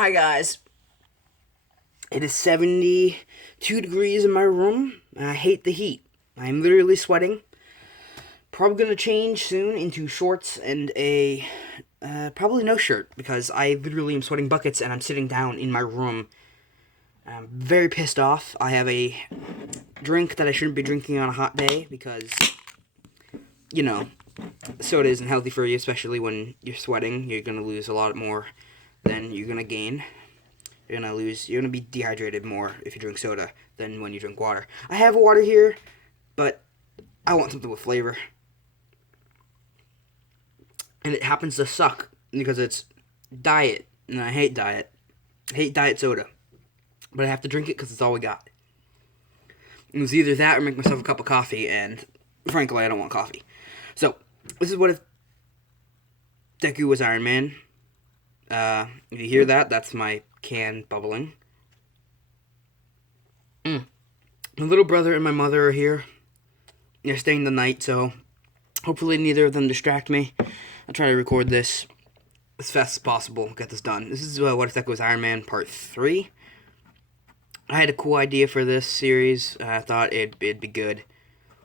Hi guys. It is 72 degrees in my room, and I hate the heat. I'm literally sweating. Probably gonna change soon into shorts and a probably no shirt because I literally am sweating buckets and I'm sitting down in my room. I'm very pissed off. I have a drink that I shouldn't be drinking on a hot day because, you know, soda isn't healthy for you, especially when you're sweating. You're gonna lose a lot more than you're gonna gain. You're gonna be dehydrated more if you drink soda than when you drink water. I have water here, but I want something with flavor. And it happens to suck because it's diet, and I hate diet. I hate diet soda. But I have to drink it because it's all we got. It was either that or make myself a cup of coffee, and frankly, I don't want coffee. So, this is what if Deku was Iron Man. If you hear that, that's my can bubbling. My little brother and my mother are here. They're staying the night, so hopefully neither of them distract me. I'll try to record this as fast as possible, get this done. This is What If Deku Was Iron Man Part 3. I had a cool idea for this series. I thought it'd be good.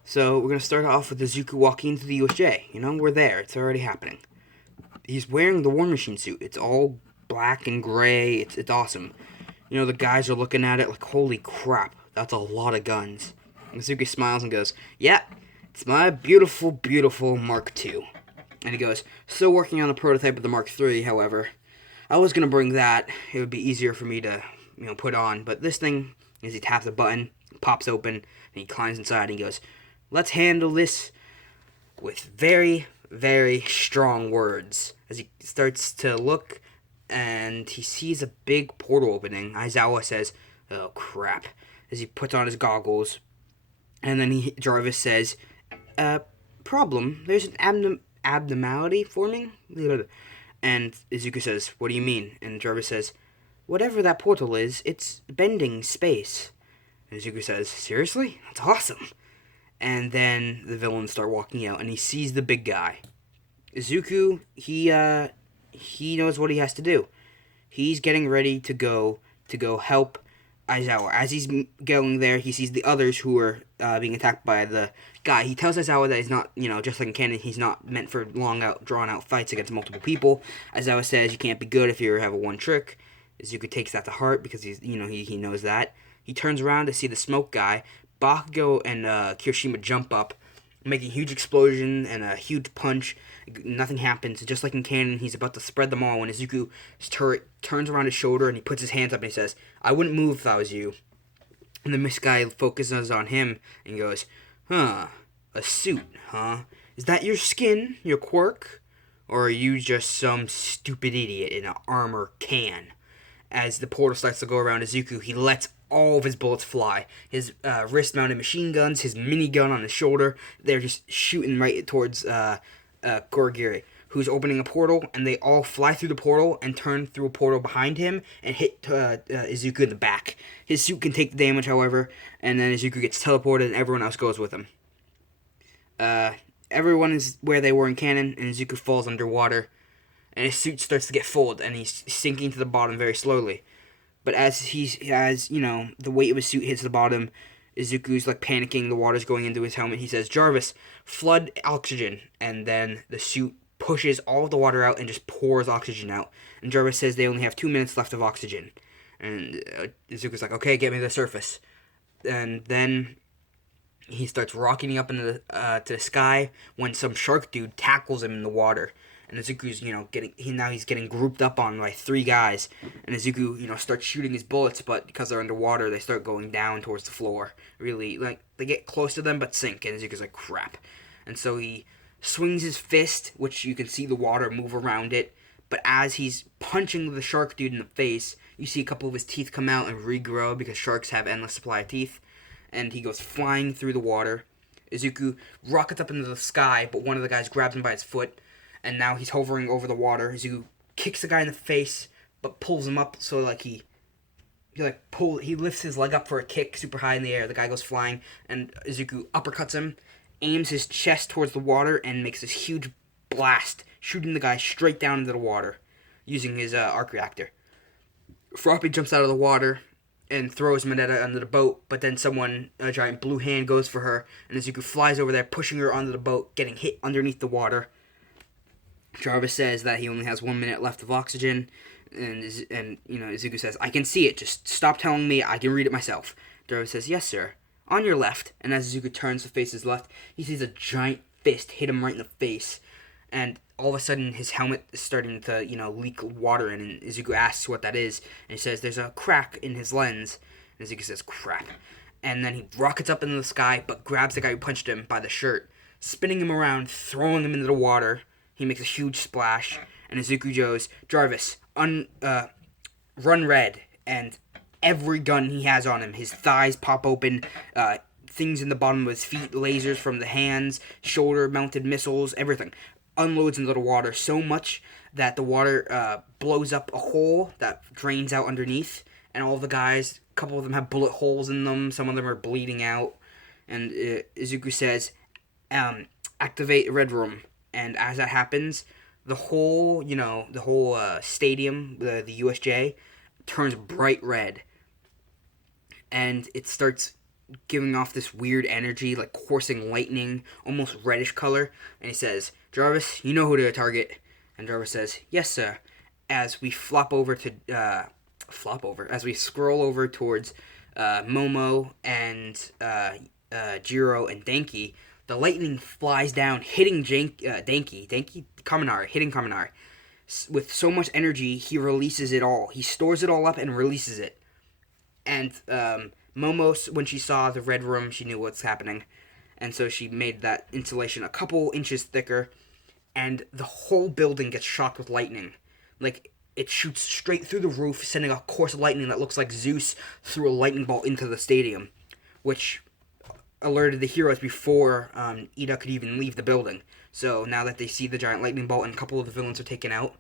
So we're going to start off with Izuku walking into the USJ. You know, we're there. It's already happening. He's wearing the War Machine suit. It's all black and gray. It's awesome. You know, the guys are looking at it like, holy crap, that's a lot of guns. Izuku smiles and goes, yeah, it's my beautiful, beautiful Mark II. And he goes, still working on the prototype of the Mark III, however. I was going to bring that. It would be easier for me to, put on. But this thing, as he taps the button, it pops open, and he climbs inside and he goes, let's handle this with very, very strong words. As he starts to look, and he sees a big portal opening. Aizawa says, oh crap, as he puts on his goggles. And then Jarvis says, problem, there's an abnormality forming? And Izuku says, what do you mean? And Jarvis says, whatever that portal is, it's bending space. And Izuku says, seriously? That's awesome. And then the villains start walking out, and he sees the big guy. Izuku, he knows what he has to do. He's getting ready to go help Aizawa. As he's going there, he sees the others who are being attacked by the guy. He tells Aizawa that he's not, just like in canon, he's not meant for drawn out fights against multiple people. Aizawa says you can't be good if you have a one trick. Izuku takes that to heart because he knows that. He turns around to see the smoke guy. Bakugo and Kirishima jump up, making a huge explosion and a huge punch. Nothing happens. Just like in canon, he's about to spread them all when Izuku's turret turns around his shoulder and he puts his hands up and he says, I wouldn't move if I was you. And the mist guy focuses on him and goes, huh, a suit, huh? Is that your skin, your quirk? Or are you just some stupid idiot in an armor can? As the portal starts to go around Izuku, he lets all of his bullets fly. His wrist-mounted machine guns, his minigun on his shoulder, they're just shooting right towards Gorogiri, who's opening a portal, and they all fly through the portal and turn through a portal behind him and hit Izuku in the back. His suit can take the damage, however, and then Izuku gets teleported and everyone else goes with him. Everyone is where they were in canon, and Izuku falls underwater, and his suit starts to get full, and he's sinking to the bottom very slowly. But as the weight of his suit hits the bottom, Izuku's like panicking, the water's going into his helmet. He says, Jarvis, flood oxygen. And then the suit pushes all of the water out and just pours oxygen out. And Jarvis says they only have 2 minutes left of oxygen. And Izuku's like, okay, get me to the surface. And then he starts rocketing up into to the sky when some shark dude tackles him in the water. And Izuku's, he's getting grouped up on like 3 guys. And Izuku, starts shooting his bullets, but because they're underwater, they start going down towards the floor. Really, they get close to them, but sink. And Izuku's like, crap. And so he swings his fist, which you can see the water move around it. But as he's punching the shark dude in the face, you see a couple of his teeth come out and regrow because sharks have endless supply of teeth. And he goes flying through the water. Izuku rockets up into the sky, but one of the guys grabs him by his foot. And now he's hovering over the water. Izuku kicks the guy in the face, but pulls him up so he lifts his leg up for a kick super high in the air. The guy goes flying, and Izuku uppercuts him, aims his chest towards the water, and makes this huge blast, shooting the guy straight down into the water, using his arc reactor. Froppy jumps out of the water and throws Mineta under the boat, but then a giant blue hand goes for her, and Izuku flies over there, pushing her onto the boat, getting hit underneath the water. Jarvis says that he only has 1 minute left of oxygen, and Izuku says, "I can see it. Just stop telling me. I can read it myself." Jarvis says, "Yes, sir. On your left." And as Izuku turns to face his left, he sees a giant fist hit him right in the face, and all of a sudden his helmet is starting to leak water in, and Izuku asks what that is, and he says there's a crack in his lens, and Izuku says, "Crap." And then he rockets up into the sky, but grabs the guy who punched him by the shirt, spinning him around, throwing him into the water. He makes a huge splash, and Izuku goes, "Jarvis, run red," and every gun he has on him, his thighs pop open, things in the bottom of his feet, lasers from the hands, shoulder-mounted missiles, everything, unloads into the water so much that the water blows up a hole that drains out underneath, and all the guys, a couple of them have bullet holes in them, some of them are bleeding out, and Izuku says, "Activate Red Room." And as that happens, the whole stadium, the USJ, turns bright red. And it starts giving off this weird energy, like coursing lightning, almost reddish color. And he says, "Jarvis, you know who to target." And Jarvis says, "Yes, sir." As we as we scroll over towards Momo and Jiro and Denki, the lightning flies down, hitting Kaminari. With so much energy, he releases it all. He stores it all up and releases it. And Momo, when she saw the red room, she knew what's happening. And so she made that insulation a couple inches thicker, and the whole building gets shocked with lightning. Like, it shoots straight through the roof, sending a course of lightning that looks like Zeus threw a lightning bolt into the stadium, which alerted the heroes before Ida could even leave the building. So now that they see the giant lightning bolt and a couple of the villains are taken out,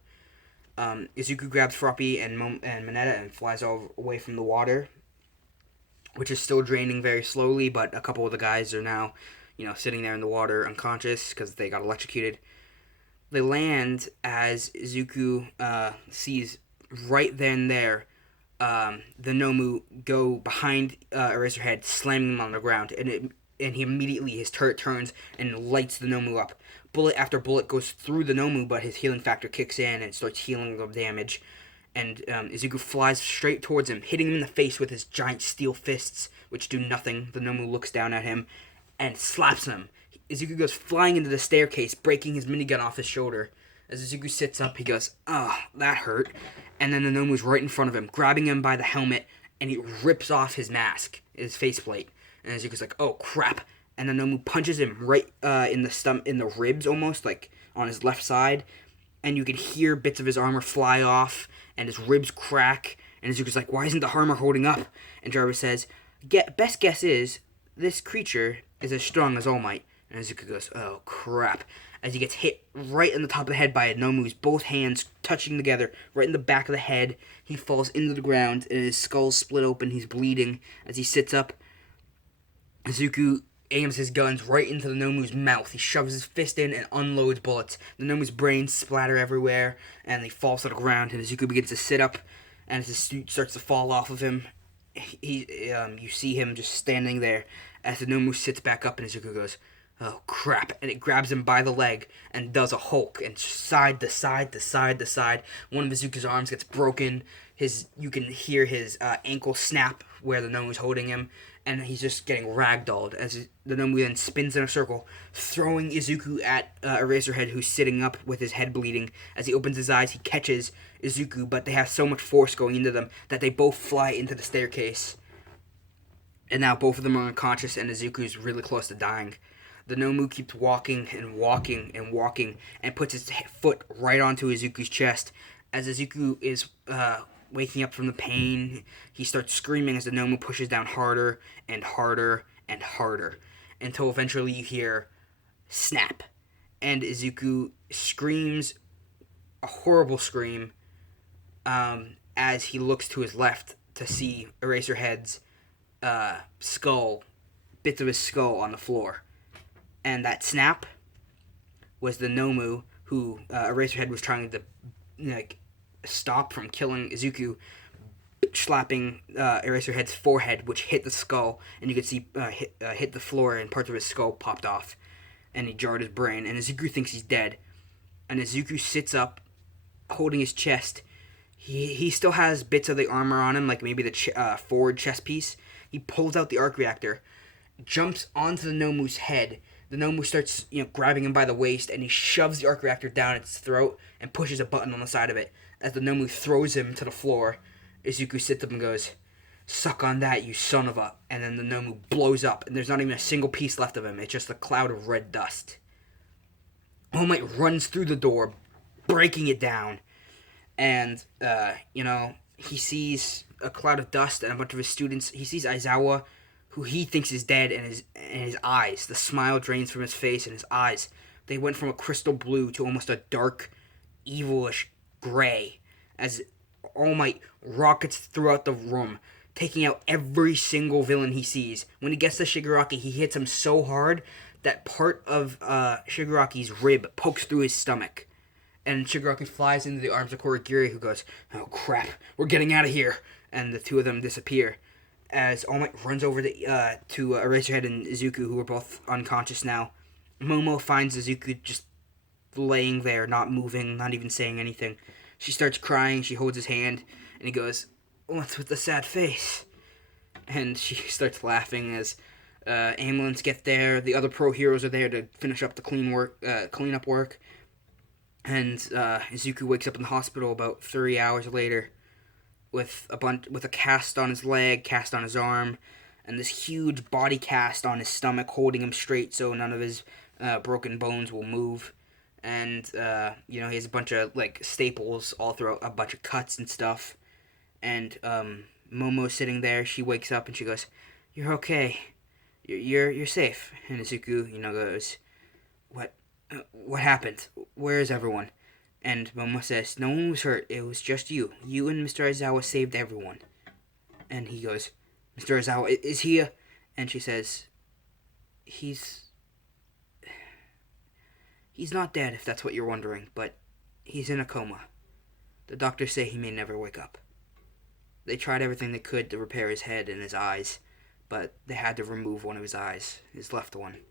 Izuku grabs Froppy and Mineta and flies away from the water, which is still draining very slowly, but a couple of the guys are now, sitting there in the water unconscious because they got electrocuted. They land as Izuku sees right then and there the Nomu go behind Eraserhead, slamming him on the ground, and he immediately, his turret turns and lights the Nomu up. Bullet after bullet goes through the Nomu, but his healing factor kicks in and starts healing the damage. And Izuku flies straight towards him, hitting him in the face with his giant steel fists, which do nothing. The Nomu looks down at him and slaps him. Izuku goes flying into the staircase, breaking his minigun off his shoulder. As Izuku sits up, he goes, "Oh, that hurt." And then the Nomu's right in front of him, grabbing him by the helmet, and he rips off his mask, his faceplate. And Izuku's like, "Oh, crap." And the Nomu punches him right in the ribs, almost, like on his left side. And you can hear bits of his armor fly off, and his ribs crack. And Izuku's like, "Why isn't the armor holding up?" And Jarvis says, "Best guess is, this creature is as strong as All Might." And Izuku goes, "Oh, crap." As he gets hit right in the top of the head by a Nomu's both hands touching together, right in the back of the head. He falls into the ground, and his skull's split open. He's bleeding. As he sits up, Izuku aims his guns right into the Nomu's mouth. He shoves his fist in and unloads bullets. The Nomu's brains splatter everywhere, and he falls to the ground, and Izuku begins to sit up, and as his suit starts to fall off of him, you see him just standing there as the Nomu sits back up, and Izuku goes, "Oh, crap," and it grabs him by the leg and does a Hulk, and side to side to side to side. One of Izuku's arms gets broken. You can hear his ankle snap where the Nomu's holding him, and he's just getting ragdolled as the Nomu then spins in a circle, throwing Izuku at Eraserhead, who's sitting up with his head bleeding. As he opens his eyes, he catches Izuku, but they have so much force going into them that they both fly into the staircase. And now both of them are unconscious, and Izuku's really close to dying. The Nomu keeps walking and walking and walking, and puts his foot right onto Izuku's chest. As Izuku is waking up from the pain, he starts screaming as the Nomu pushes down harder and harder and harder, until eventually you hear snap, and Izuku screams a horrible scream as he looks to his left to see Eraserhead's skull, bits of his skull on the floor. And that snap was the Nomu who Eraserhead was trying to stop from killing Izuku, slapping Eraserhead's forehead, which hit the skull, and you could see hit the floor, and parts of his skull popped off, and he jarred his brain. And Izuku thinks he's dead, and Izuku sits up, holding his chest. He still has bits of the armor on him, like maybe the forward chest piece. He pulls out the arc reactor, jumps onto the Nomu's head. The Nomu starts, grabbing him by the waist, and he shoves the arc reactor down its throat and pushes a button on the side of it. As the Nomu throws him to the floor, Izuku sits up and goes, "Suck on that, you son of a..." And then the Nomu blows up, and there's not even a single piece left of him. It's just a cloud of red dust. All Might runs through the door, breaking it down. And, he sees a cloud of dust and a bunch of his students. He sees Aizawa, who he thinks is dead, and his eyes. The smile drains from his face, and his eyes, they went from a crystal blue to almost a dark, evilish gray, as All Might rockets throughout the room, taking out every single villain he sees. When he gets to Shigaraki, he hits him so hard that part of Shigaraki's rib pokes through his stomach. And Shigaraki flies into the arms of Kurogiri, who goes, "Oh crap, we're getting out of here!" And the two of them disappear. As All Might runs over to Eraserhead and Izuku, who are both unconscious now. Momo finds Izuku just laying there, not moving, not even saying anything. She starts crying, she holds his hand, and he goes, "What's with the sad face?" And she starts laughing as ambulance get there. The other pro heroes are there to finish up the cleanup work. And Izuku wakes up in the hospital about 3 hours later with a cast on his leg, cast on his arm, and this huge body cast on his stomach, holding him straight so none of his broken bones will move. And he has a bunch of staples all throughout, a bunch of cuts and stuff. And Momo's sitting there. She wakes up and she goes, "You're okay. You're safe." And Izuku, goes, What happened? Where is everyone?" And Momo says, "No one was hurt. It was just you. You and Mr. Aizawa saved everyone." And he goes, "Mr. Aizawa, is he a..." And she says, He's not dead, if that's what you're wondering, but he's in a coma. The doctors say he may never wake up. They tried everything they could to repair his head and his eyes, but they had to remove one of his eyes, his left one."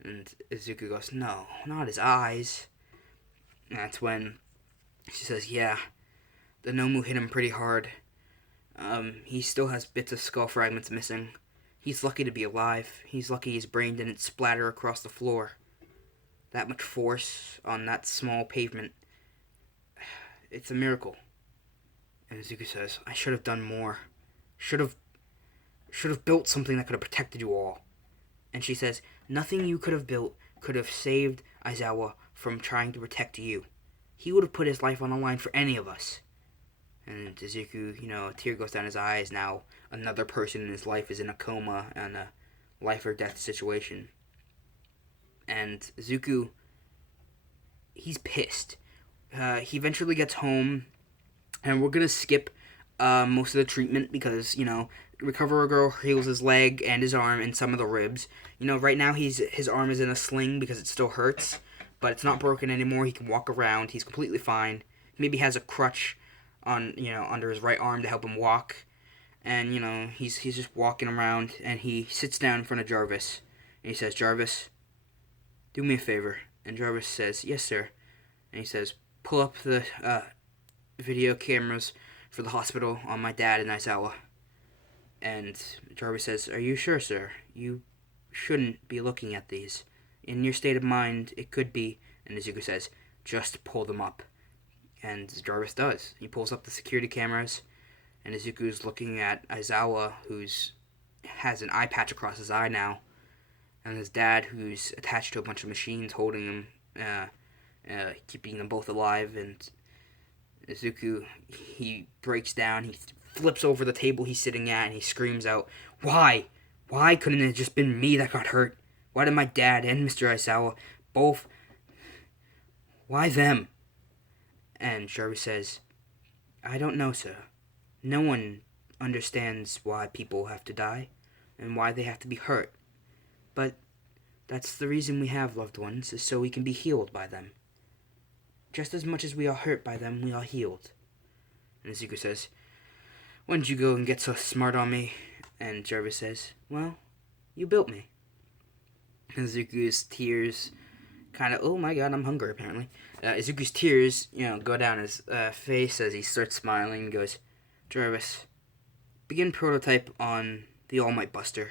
And Izuku goes, "No, not his eyes." And that's when she says, "Yeah, the Nomu hit him pretty hard. He still has bits of skull fragments missing. He's lucky to be alive. He's lucky his brain didn't splatter across the floor. That much force on that small pavement. It's a miracle." And Izuku says, "I should have done more. Should have built something that could have protected you all." And she says, "Nothing you could have built could have saved Aizawa from trying to protect you. He would have put his life on the line for any of us." And Izuku, a tear goes down his eyes. Now another person in his life is in a coma and a life or death situation. And Izuku, he's pissed. He eventually gets home, and we're going to skip most of the treatment because, Recover Girl heals his leg and his arm and some of the ribs. Right now his arm is in a sling because it still hurts, but it's not broken anymore. He can walk around. He's completely fine. Maybe has a crutch on, under his right arm to help him walk. And, he's just walking around, and he sits down in front of Jarvis. And he says, "Jarvis, do me a favor." And Jarvis says, "Yes, sir." And he says, "Pull up the video cameras for the hospital on my dad and Aizawa." And Jarvis says, "Are you sure, sir? You shouldn't be looking at these. In your state of mind, it could be..." And Izuku says, "Just pull them up." And Jarvis does. He pulls up the security cameras, and Izuku's looking at Aizawa, who's has an eye patch across his eye now, and his dad, who's attached to a bunch of machines holding him, keeping them both alive. And Izuku, he breaks down, he flips over the table he's sitting at, and he screams out, "Why? Why couldn't it have just been me that got hurt? Why did my dad and Mr. Aizawa both... Why them?" And Jarvis says, "I don't know, sir. No one understands why people have to die, and why they have to be hurt. But that's the reason we have loved ones, is so we can be healed by them. Just as much as we are hurt by them, we are healed." And Izuku says, When did you go and get so smart on me? And Jarvis says, well, you built me. And Izuku's tears kind of, oh my god, I'm hungry apparently. Izuku's tears, go down his face as he starts smiling and goes, Jarvis, begin prototype on the All Might Buster.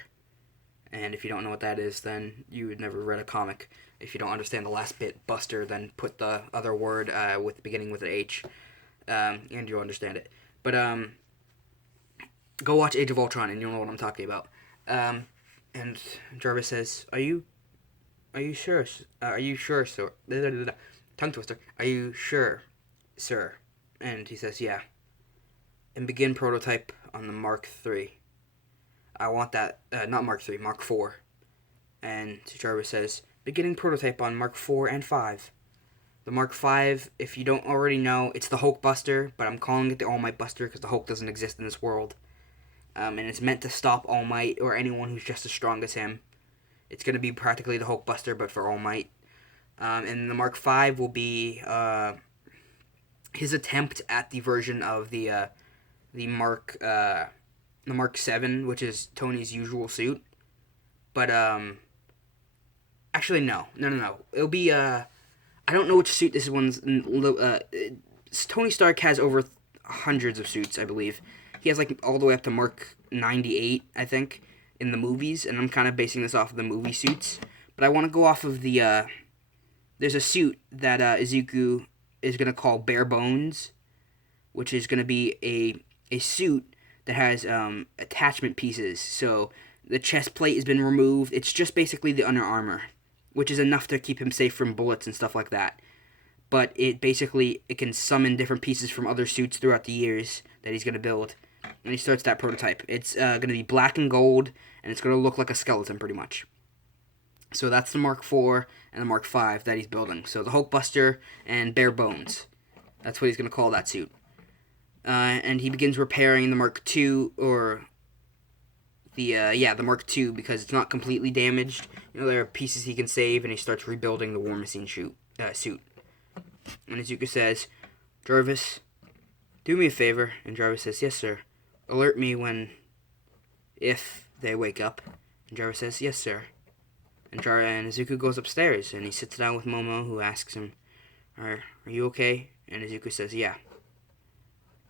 And if you don't know what that is, then you would never read a comic. If you don't understand the last bit, Buster, then put the other word beginning with an H, and you'll understand it. But go watch Age of Ultron, and you'll know what I'm talking about. And Jarvis says, "Are you sure? Are you sure, sir?" Tongue twister. Are you sure, sir? And he says, "Yeah." And begin prototype on the Mark III. I want that, not Mark III, Mark IV. And Jarvis says, beginning prototype on Mark IV and 5. The Mark V, if you don't already know, it's the Hulk Buster, but I'm calling it the All Might Buster because the Hulk doesn't exist in this world. And it's meant to stop All Might or anyone who's just as strong as him. It's going to be practically the Hulk Buster, but for All Might. And the Mark V will be his attempt at the version of the Mark 7, which is Tony's usual suit. But actually no. It'll be I don't know which suit this one's. Tony Stark has over hundreds of suits, I believe. He has like all the way up to Mark 98, I think, in the movies, and I'm kind of basing this off of the movie suits. But I want to go off of the. There's a suit that Izuku is gonna call Bare Bones, which is gonna be a suit that has attachment pieces. So the chest plate has been removed. It's just basically the under armor, which is enough to keep him safe from bullets and stuff like that. But it can summon different pieces from other suits throughout the years that he's going to build. And he starts that prototype. It's going to be black and gold, and it's going to look like a skeleton pretty much. So that's the Mark IV and the Mark V that he's building. So the Hulkbuster and Bare Bones. That's what he's going to call that suit. And he begins repairing the Mark II, or the Mark II, because it's not completely damaged. There are pieces he can save, and he starts rebuilding the War Machine suit. And Izuku says, Jarvis, do me a favor. And Jarvis says, yes, sir. Alert me if they wake up. And Jarvis says, yes, sir. And Izuku goes upstairs, and he sits down with Momo, who asks him, are you okay? And Izuku says, yeah.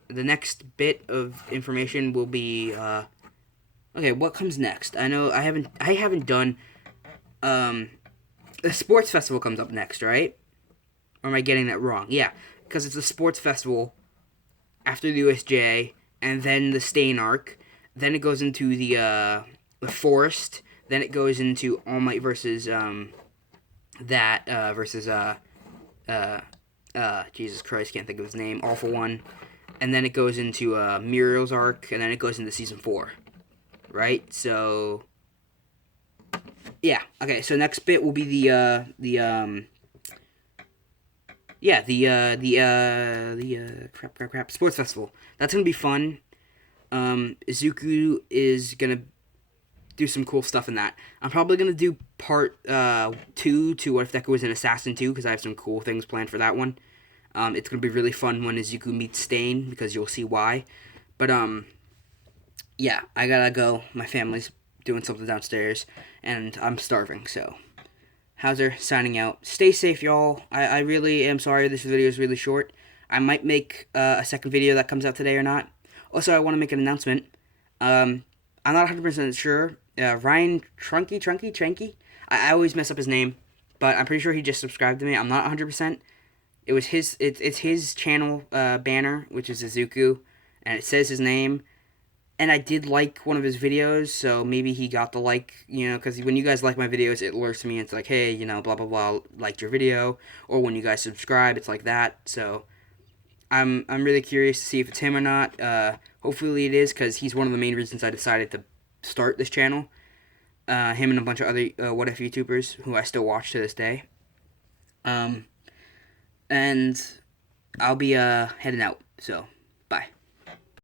The next bit of information will be, okay, what comes next? I know I haven't done, the sports festival comes up next, right? Or am I getting that wrong? Yeah, because it's the sports festival after the USJ, and then the Stain arc. Then it goes into the forest. Then it goes into All Might versus Jesus Christ, can't think of his name. All for One. And then it goes into Muriel's arc, and then it goes into season 4. Right? So yeah. Okay, so next bit will be the sports festival. That's gonna be fun. Izuku is gonna do some cool stuff in that. I'm probably gonna do part 2 to What If Deku was an Assassin 2, because I have some cool things planned for that one. It's gonna be really fun when Izuku meets Stain, because you'll see why. But yeah, I gotta go. My family's doing something downstairs, and I'm starving, so. Hauser signing out. Stay safe, y'all. I really am sorry this video is really short. I might make a second video that comes out today or not. Also, I want to make an announcement. I'm not 100% sure. Ryan Trunky? I always mess up his name, but I'm pretty sure he just subscribed to me. I'm not 100%. It was it's his channel banner, which is Izuku, and it says his name. And I did like one of his videos, so maybe he got the like, because when you guys like my videos, it alerts me, and it's like, hey, blah, blah, blah, liked your video. Or when you guys subscribe, it's like that. So I'm really curious to see if it's him or not. Hopefully it is, because he's one of the main reasons I decided to start this channel. Him and a bunch of other What If YouTubers who I still watch to this day. And I'll be heading out, so.